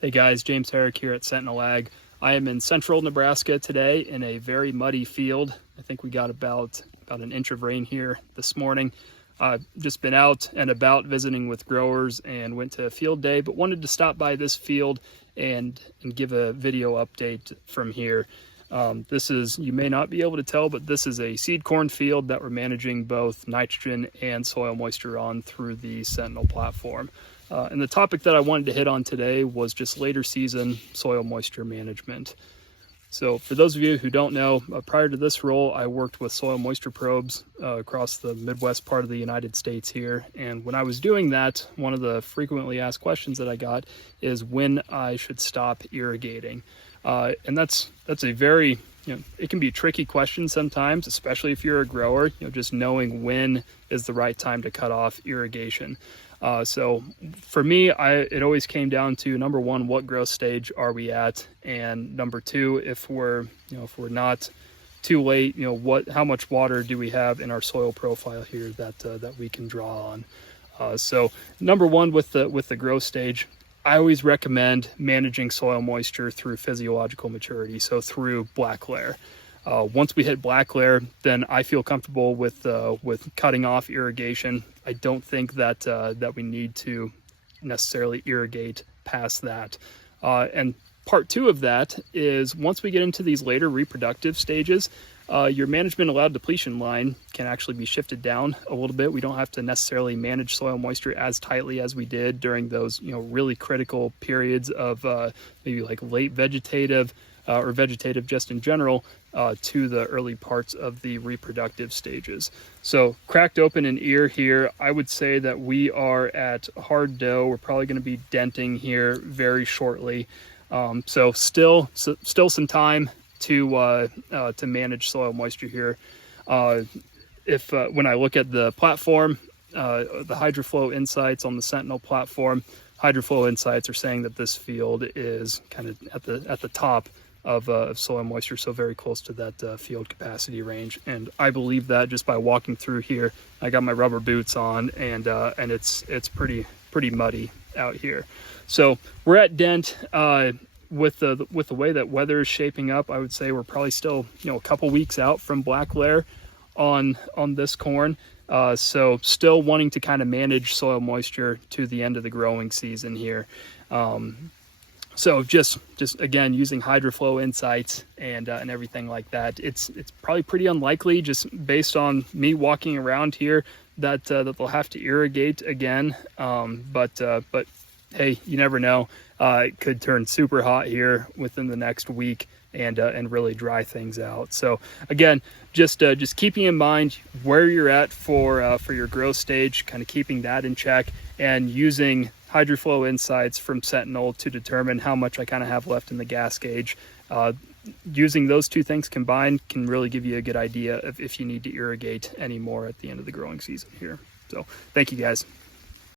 Hey guys, James Herrick here at Sentinel Ag. I am in central Nebraska today in a very muddy field. I think we got about an inch of rain here this morning. I've just been out and about visiting with growers and went to a field day, but wanted to stop by this field and give a video update from here. This is, you may not be able to tell, but this is a seed corn field that we're managing both nitrogen and soil moisture on through the Sentinel platform. And the topic that I wanted to hit on today was just later season soil moisture management. So for those of you who don't know, prior to this role, I worked with soil moisture probes across the Midwest part of the United States here. And when I was doing that, one of the frequently asked questions that I got is when I should stop irrigating. And that's a very, it can be a tricky question sometimes, especially if you're a grower, just knowing when is the right time to cut off irrigation. So for me, it always came down to, number one, what growth stage are we at? And number two, if we're not too late, how much water do we have in our soil profile here that we can draw on? So number one, with the growth stage, I always recommend managing soil moisture through physiological maturity. So through black layer. Once we hit black layer, then I feel comfortable with cutting off irrigation. I don't think that we need to necessarily irrigate past that. And part two of that is once we get into these later reproductive stages, your management allowed depletion line can actually be shifted down a little bit. We don't have to necessarily manage soil moisture as tightly as we did during those really critical periods of maybe like late vegetative or vegetative just in general to the early parts of the reproductive stages. So cracked open an ear here, I would say that we are at hard dough. We're probably going to be denting here very shortly. So still some time to manage soil moisture here. When I look at the platform, the HydroFlow Insights on the Sentinel platform, HydroFlow Insights are saying that this field is kind of at the top of soil moisture, so very close to that field capacity range. And I believe that just by walking through here. I got my rubber boots on, and it's pretty muddy out here. So we're at dent. With the way that weather is shaping up, I would say we're probably still a couple weeks out from black layer on this corn. So still wanting to kind of manage soil moisture to the end of the growing season here. So just again, using HydroFlow Insights and everything like that, it's probably pretty unlikely, just based on me walking around here, that they'll have to irrigate again. But hey, you never know. It could turn super hot here within the next week and really dry things out. So again, just keeping in mind where you're at for your growth stage, kind of keeping that in check, and using HydroFlow Insights from Sentinel to determine how much I kind of have left in the gas gauge. Using those two things combined can really give you a good idea of if you need to irrigate any more at the end of the growing season here. So thank you guys.